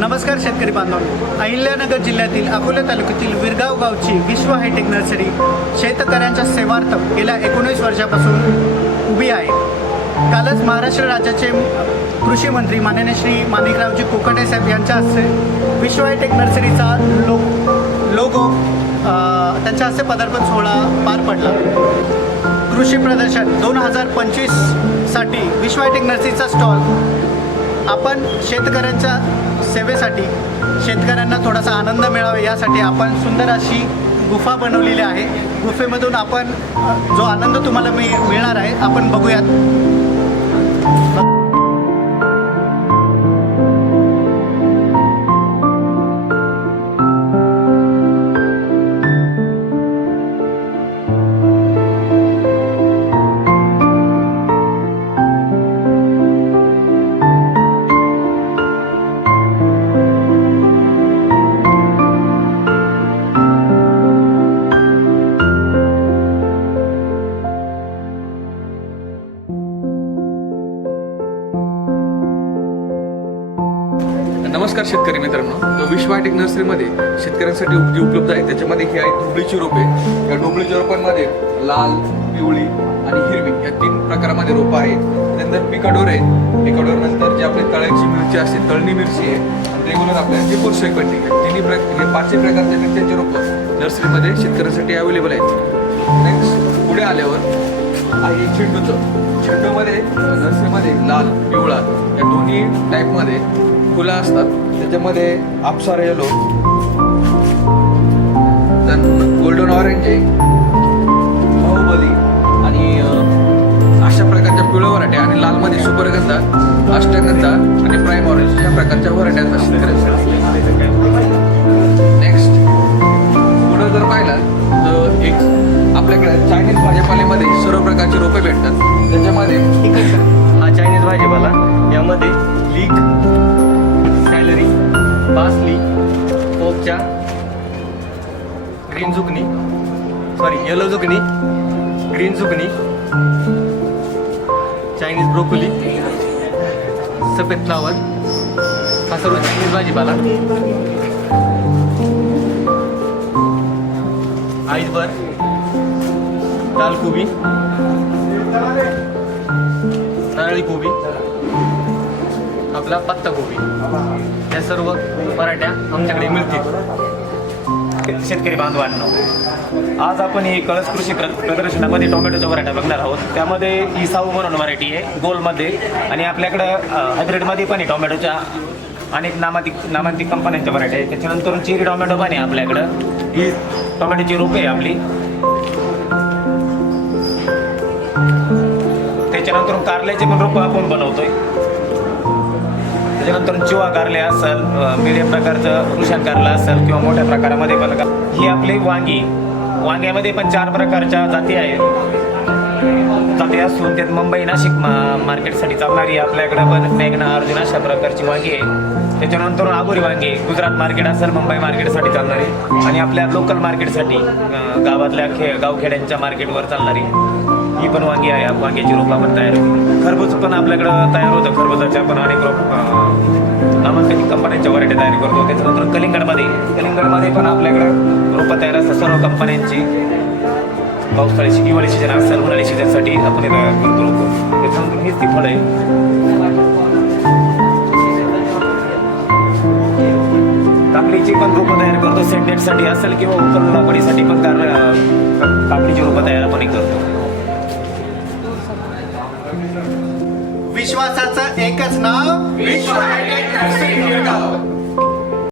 नमस्कार शेतकरी बांधवांनो, अहिल्यानगर जिल्ह्यातील अकोला तालुक्यातील विरगाव गावची विश्व हायटेक नर्सरी शेतकऱ्यांच्या सेवार्थ गेल्या 19 वर्षापासून उभी आहे. कालच महाराष्ट्र राज्याचे कृषी मंत्री माननीय श्री माणिकरावजी कोकाटे साहेब यांच्या हस्ते विश्व हायटेक नर्सरीचा लोगो त्यांच्या हस्ते पदार्पण सोहळा पार पडला. कृषी प्रदर्शन 2025साठी विश्व हायटेक नर्सरीचा स्टॉल आपण शेतकऱ्यांच्या सेवेसाठी, शेतकऱ्यांना थोडासा आनंद मिळावा यासाठी आपण सुंदर अशी गुफा बनवलेली आहे. गुफेमधून आपण जो आनंद तुम्हाला मिळणार आहे आपण बघूयात. नमस्कार शेतकरी मित्रांनो, तो विश्व हायटेक नर्सरीमध्ये शेतकऱ्यांसाठी जी उपलब्ध आहे त्याच्यामध्ये ही आहेत ढोबळीची रोपे. या ढोबळीच्या रोपांमध्ये लाल, पिवळी आणि हिरवी या 3 प्रकारामध्ये रोपं आहेत. त्यानंतर पिकाडोर आहे. पिकाडोर नंतर जी आपली तळ्याची मिरची असते, तळणी मिरची आहे, रेग्युलर आपल्या जी कोर्सपेंटी हे 5 प्रकारच्या मिरच्यांचे रोपं नर्सरीमध्ये शेतकऱ्यांसाठी अवेलेबल आहेत. नेक्स्ट पुढे आल्यावर आहे झेंडूमध्ये नर्सरीमध्ये लाल, पिवळा या दोन्ही टाईपमध्ये फुलं असतात. त्याच्यामध्ये अप्सरा येलो, गोल्डन ऑरेंज आहे, बाहुबली आणि अशा प्रकारच्या पिवळ्या व्हरायट्या आणि लालमध्ये सुपरगंधा, अष्टगंधा आणि प्राईम ऑरेंज या प्रकारच्या व्हरायट्या असतात. नेक्स्ट पुढं जर पाहिलं तर एक आपल्याकडे चायनीज भाजीपाल्यामध्ये सर्व प्रकारचे रोपे भेटतात. त्याच्यामध्ये हा चायनीज भाजीपाला, यामध्ये लीक, सॅलरी, पासली, पोपचा, green zucchini, yellow zucchini, green zucchini, Chinese broccoli, सफेद फ्लावर, हा सर्व चायनीज भाजीपाला. आईसबर, दाल कोबी, नारळी कोबी, आपला पत्ता कोबी, या सर्व पराठ्या आमच्याकडे मिळतील. शेतकरी बांधवांनो, आज आपण ही कळस कृषी प्रदर्शनामध्ये टोमॅटोच्या व्हरायट्या बघणार आहोत. त्यामध्ये ही साऊ म्हणून व्हरायटी आहे गोलमध्ये, आणि आपल्याकडं हायब्रिडमध्ये पण आहे टोमॅटोच्या अनेक नामांकित कंपन्यांच्या व्हरायटी आहे. त्याच्यानंतर चेरी टोमॅटो पण आहे आपल्याकडं. ही टोमॅटोची रोपे आहे आपली. त्याच्यानंतर कारल्याचे पण रोपं आपण बनवतोय. त्याच्यानंतर चिवा कारले असेल, मिडियम प्रकारचं रुशान कारला असेल किंवा मोठ्या प्रकारामध्ये पण ही आपली वांग्यामध्ये पण 4 प्रकारच्या जाती असून त्यात मुंबई नाशिक मार्केटसाठी चालणारी आपल्याकडे पण मेघना, अर्जुन अशा प्रकारची वांगी आहे. त्याच्यानंतर आगोरी वांगी गुजरात मार्केट असेल, मुंबई मार्केटसाठी चालणारी, आणि आपल्या लोकल मार्केटसाठी गावातल्या गावखेड्यांच्या मार्केटवर चालणारी ही पण वांगी आहे. वांग्याची रोपं आपण तयार होती. खरबूज पण आपल्याकडं तयार होतं. खरबुजाच्या पण अनेक नामांकित कंपन्यांच्या व्हरायटी तयार करतो. त्याच्यानंतर कलिंगडमध्ये पण आपल्याकडं रोपं तयार असतात सर्व कंपन्यांची. पावसाळ्याची, दिवाळी सीजन असेल, उन्हाळी सीजनसाठी आपण तयार करतो रोपं. त्याच्यानंतर हीच ती फळं आहे. काकडीची पण रोपं तयार करतो. सेंटेडसाठी असेल किंवा उकल लागवडीसाठी पण काकडीची रोपं तयार आपण करतो. विश्वासाचं एकच नाव, विश्व हायटेक नर्सरी.